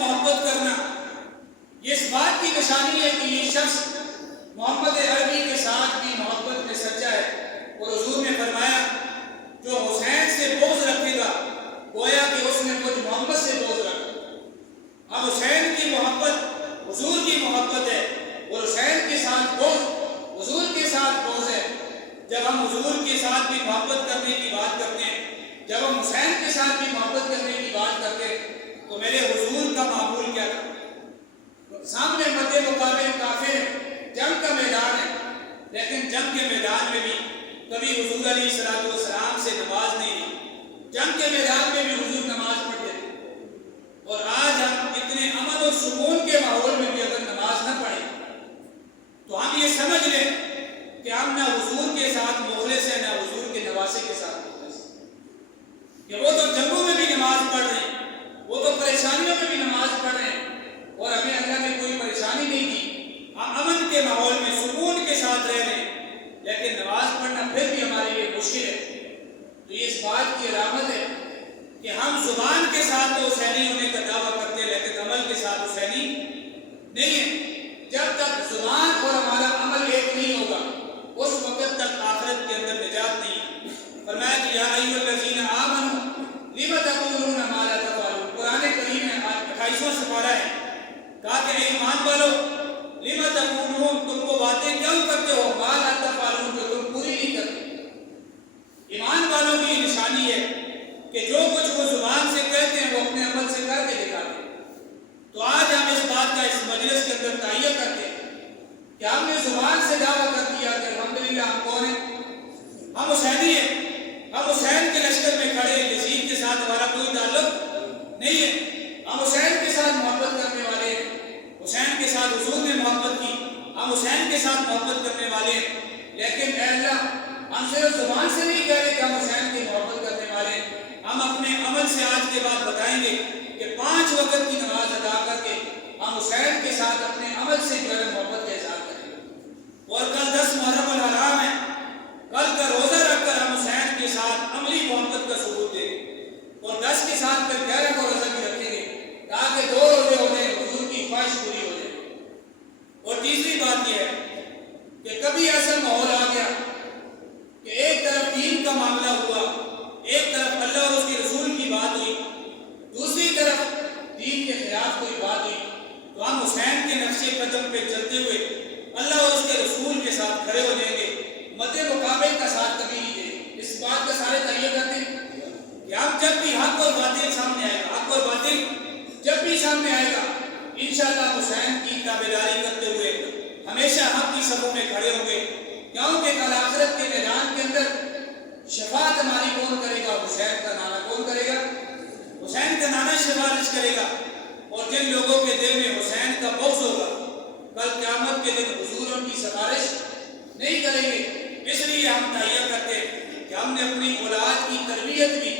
محبت کرنا یہ اس بات کی نشانی ہے کہ یہ شخص محمد عربی کے ساتھ بھی محبت میں سچا ہے۔ اور حضور نے فرمایا جو حسین سے بغض رکھے گا گویا کہ اس نے مجھ محمد سے بغض رکھا۔ اب حسین کی محبت حضور کی محبت ہے اور حسین کے ساتھ بغض حضور کے ساتھ بغض ہے۔ جب ہم حضور کے ساتھ بھی محبت کرنے کی بات کرتے ہیں، جب ہم حسین کے ساتھ بھی محبت کرنے کی بات کرتے ہیں، تو میرے حضور کا معمول کیا تھا؟ سامنے مد مقابل کافر جنگ کا میدان ہے، لیکن جنگ کے میدان میں بھی کبھی حضور علیہ السلام سے نماز نہیں لی۔ جنگ کے میدان میں بھی حضور نماز پڑھتے تھے۔ اور آج ہم اتنے امن اور سکون کے ماحول میں بھی اگر نماز نہ پڑھیں تو ہم یہ سمجھ لیں کہ ہم نہ حضور کے ساتھ مخلص ہیں نہ حضور کے نواسے کے ساتھ مخلص ہیں۔ کہ وہ تو جنگوں میں بھی نماز پڑھ رہے ہیں، وہ تو پریشانیوں میں بھی نماز پڑھ رہے ہیں اور ہمیں اللہ نے کوئی پریشانی نہیں دی، ہم امن کے ماحول میں سکون کے ساتھ رہ رہے ہیں، لیکن نماز پڑھنا پھر بھی ہمارے لیے مشکل ہے۔ تو یہ اس بات کی علامت ہے کہ ہم زبان کے ساتھ تو حسینی ہونے کا دعویٰ کرتے ہیں لیکن عمل کے ساتھ حسینی نہیں ہے۔ جب تک زبان اور ہمارا عمل ایک نہیں ہوگا اس وقت تک آخرت کے اندر نجات نہیں ہے۔ فرمایا کہ یا ایھا الذین آمنوا لم تقولون ما لا تفعلون، قرآن کریم میں 28واں سپارہ ہے، کہا کہ اے ایمان والو لم تقولون، تم وہ باتیں کیوں کرتے ہو ما لا تفعلون، جو تم پوری نہیں کرتے۔ ایمان والوں کی یہ نشانی ہے کہ جو کچھ وہ زبان سے کہتے ہیں وہ اپنے عمل سے کر کے دکھاتے ہیں۔ تو آج ہم اس بات کا اس مجلس کے اندر تائید کرتے ہیں کہ ہم نے زبان سے دعویٰ کر دیا کہ الحمدللہ ہم کون ہیں؟ ہم حسینی ہیں، ہم حسین کے لشکر میں کھڑے ہیں، یزید کے ساتھ ہمارا کوئی تعلق نہیں ہے، ہم حسین کے ساتھ محبت کرنے والے ہیں، حسین کے ساتھ حضور نے محبت کی، ہم حسین کے ساتھ محبت کرنے والے ہیں۔ لیکن اے اللہ ہم صرف زبان سے نہیں کہہ رہے کہ ہم حسین کی محبت کرنے والے ہیں، ہم اپنے عمل سے آج کے بعد بتائیں گے کہ 5 وقت کی نماز ادا کر کے ہم حسین کے ساتھ اپنے عمل سے جو ہے محبت کا اظہار کریں گے۔ اور کل 10 محرم الحرام ہے، کل کا روزہ رکھ کر ہم حسین کے ساتھ عملی محبت کا ثبوت دیں گے اور 10 کے ساتھ پھر 11 کو روزہ بھی رکھیں گے تاکہ 2 روزے ہو جائیں، حضور کی خواہش پوری ہو جائے۔ اور تیسری بات یہ ہے کہ کبھی ایسا ماحول آ گیا کہ ایک طرف دین کا معاملہ ہوا، ایک طرف اللہ اور اس کے رسول کی بات ہوئی، دوسری طرف دین کے خلاف کوئی بات ہوئی، تو ہم حسین کے نقش قدم پہ چلتے ہوئے اللہ اور اس کے رسول کے ساتھ کھڑے ہو جائیں گے، مد مقابل کا ساتھ کبھی نہیں دیں گے۔ اس بات کا سارے تائید کرتے ہیں کہ ہم جب بھی حق اور باطل سامنے آئے گا، حق اور باطل جب بھی سامنے آئے گا، انشاءاللہ حسین کی تابعداری کرتے ہوئے ہمیشہ حق کی صفوں میں کھڑے ہوں گے، کیونکہ کل آخرت کے میدان کے اندر شفاعت ہماری کون کرے گا؟ حسین کا نعرہ کون کرے گا؟ حسین کا نعرہ سفارش کرے گا۔ اور جن لوگوں کے دل میں حسین کا بغض ہوگا کل قیامت کے دن حضور ان کی سفارش نہیں کریں گے۔ اس لیے ہم تائید کرتے ہیں کہ ہم نے اپنی اولاد کی تربیت بھی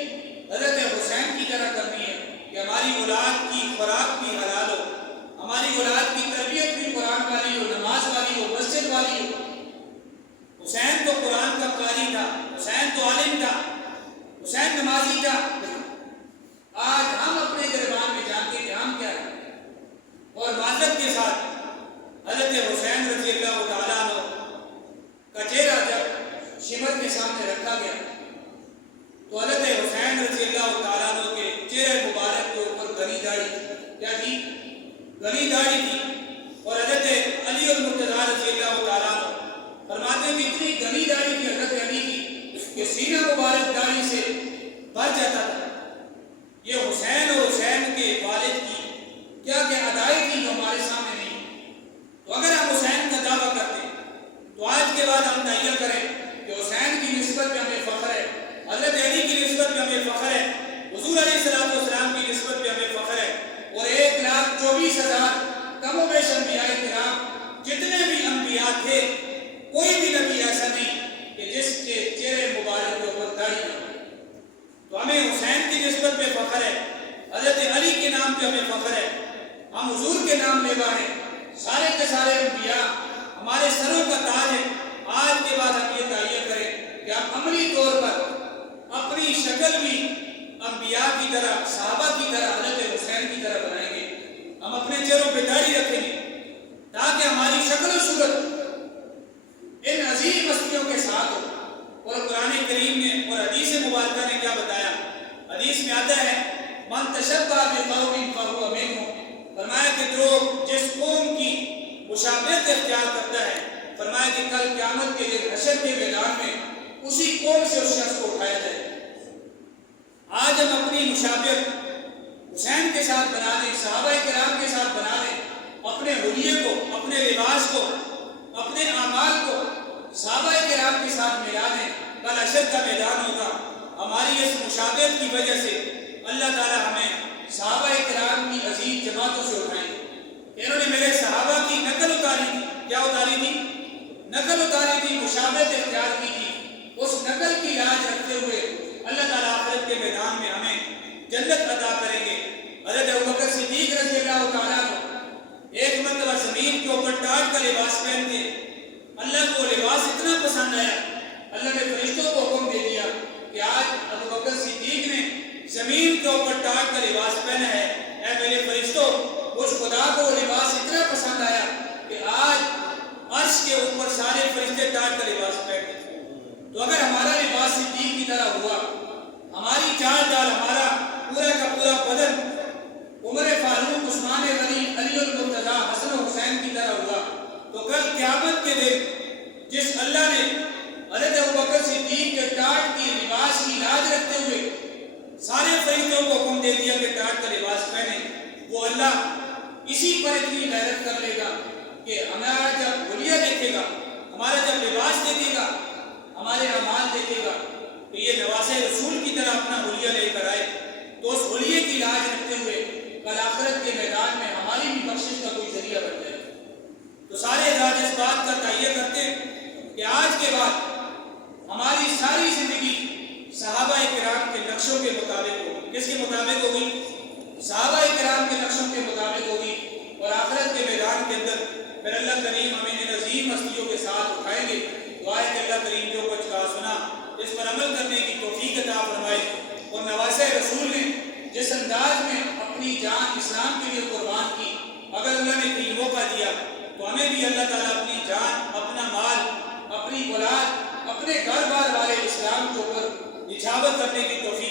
حضرت حسین کی طرح کرنی ہے کہ ہماری اولاد کی خوراک بھی حلال ہو، ہماری اولاد کی تربیت بھی قرآن والی ہو، نماز والی ہو، مسجد والی ہو۔ حسین تو قرآن کا قاری تھا، حسین تو عالم تھا، حسین نمازی تھا۔ آج ہم اپنے گریبان میں جانتے کہ ہم کیا ہیں، اور معذرت کے ساتھ حضرت حسین رضی اللہ تعالیٰ عنہ کا چہرہ جب شمر کے سامنے رکھا گیا تو حضرت حسین رضی اللہ تعالیٰ عنہ کے چہرے مبارک کے اوپر گھنی داڑھی تھی۔ کیا تھی؟ گھنی داڑھی تھی۔ اور حضرت علی المرتضیٰ رضی اللہ تعالیٰ عنہ فرماتے ہیں کہ اتنی گھنی داڑھی تھی حضرت علی کی کہ سینہ مبارک داڑھی سے بھر جاتا تھا۔ یہ حسین اور حسین کے والد کی کیا کیا ادائی تھی جو ہمارے سامنے نہیں۔ تو اگر ہم حسین کا دعویٰ کرتے ہیں تو آج کے بعد ہم تائید کریں کہ حسین کی نسبت پہ ہمیں فخر ہے، حضرت علی کی نسبت پہ ہمیں فخر ہے، حضور علیہ السلام کی نسبت پہ ہمیں فخر ہے۔ اور 1,24,000 کم و بیش انبیاء کرام جتنے بھی انبیاء تھے کوئی بھی نبی ایسا نہیں کہ جس کے چہرے مبارک کے اوپر داڑھی نہ ہو۔ تو ہمیں حسین کی نسبت پہ فخر ہے، حضرت علی کے نام پہ ہمیں فخر ہے، ہم حضور کے نام لیوا ہیں، سارے کے سارے انبیاء ہمارے سروں کا تاج ہے۔ آج کے بعد ہم یہ تائید کریں کہ ہم عملی طور پر اپنی شکل بھی انبیاء کی طرح، صحابہ کی طرح، حضرت حسین کی طرح بنائیں گے اپنے چہروں پہ داڑھی رکھیں گے تاکہ ہماری شکل و صورت ان عظیم ہستیوں کے ساتھ ہو۔ اور قرآن کریم نے اور حدیث مبارکہ نے کیا بتایا؟ حدیث میں آتا ہے من تشبہ بقوم فہو منہم، فرمایا کہ جو جس قوم کی مشابہت اختیار کرتا ہے، فرمایا کہ کل قیامت کے دن حشر کے میدان میں اسی قوم سے اس شخص کو اٹھایا جائے۔ آج ہم اپنی مشابہت حسین کے ساتھ بنا دیں، صحابہ کرام کے ساتھ بنا دیں، اپنے حلیے کو، اپنے لباس کو، اپنے اعمال کو صحابہ کرام کے ساتھ ملا دیں، کل حشر کا میدان ہوگا۔ ہماری اس مشابہت کی وجہ سے اللہ تعالی ہمیں صحابہ کرام کی عزیز جماعتوں سے اٹھائیں گے۔ انہوں نے میرے صحابہ کی نقل اتاری تھی، کیا اتاری تھی؟ نقل اتاری تھی، مشابہت اختیار کی تھی۔ اس نقل کی لاج رکھتے ہوئے اللہ تعالیٰ آخرت کے میدان میں ہمیں جنت عطا کریں گے۔ حضرت ابوبکر صدیق رضی اللہ تعالیٰ کو ایک مرتبہ زمین کے اوپر ٹاٹ کا لباس پہن کے اللہ کو لباس اتنا پسند آیا، اللہ نے فرشتوں کو حکم دے دیا کہ آج ابوبکر صدیق نے زمین کے اوپر ٹاٹ کا لباس پہنا ہے، اے میرے فرشتوں، اس خدا کو وہ لباس اتنا پسند آیا کہ آج عرش کے اوپر سارے فرشتے ٹاٹ کا لباس پہنتے ہیں۔ تو اگر ہمارا لباس صدیق کی طرح ہوا، ہماری چال ڈال، ہمارا پورا کا پورا بدن عمر فاروق، عثمان غنی، علی المرتضیٰ، حسن و حسین کی طرح ہوا، تو کل قیامت کے دن جس اللہ نے حضرت ابوبکر صدیق کے ٹاٹ کی لباس کی لاج رکھتے ہوئے سارے فرشتوں کو حکم دے دیا کہ ٹاٹ کا لباس پہنے، وہ اللہ اسی پر اتنی غیرت کر لے گا کہ ہمارا جب حلیہ دیکھے گا، ہمارا جب لباس دیکھے گا، ہمارے اعمال دیکھے گا، تو یہ نواسے رسول کی طرح اپنا حلیہ لے کر آئے، تو اس حلیے کی لاج رکھتے ہوئے کل آخرت کے میدان میں ہماری بھی بخشش کا کوئی ذریعہ بن جائے۔ تو سارے حضرات اس بات کا تہیہ کرتے ہیں کہ آج کے بعد ہماری ساری زندگی صحابہ کرام کے نقشوں کے مطابق ہوگی۔ کس کے مطابق ہوگی؟ صحابہ کرام کے نقشوں کے مطابق ہوگی، اور آخرت کے میدان کے اندر پھر اللہ کریم ہمیں ان عظیم ہستیوں کے ساتھ اٹھائیں گے۔ دعا ہے کہ اللہ کریم جو کچھ کہا سنا اس پر عمل کرنے کی توفیق عطا فرمائے، اور نواسے رسول نے جس انداز میں اپنی جان اسلام کے لیے قربان کی، اگر اللہ نے کہیں موقع دیا تو ہمیں بھی اللہ تعالیٰ اپنی جان، اپنا مال، اپنی اولاد، اپنے گھر بار والے اسلام کے اوپر نجابت کرنے کی توفیق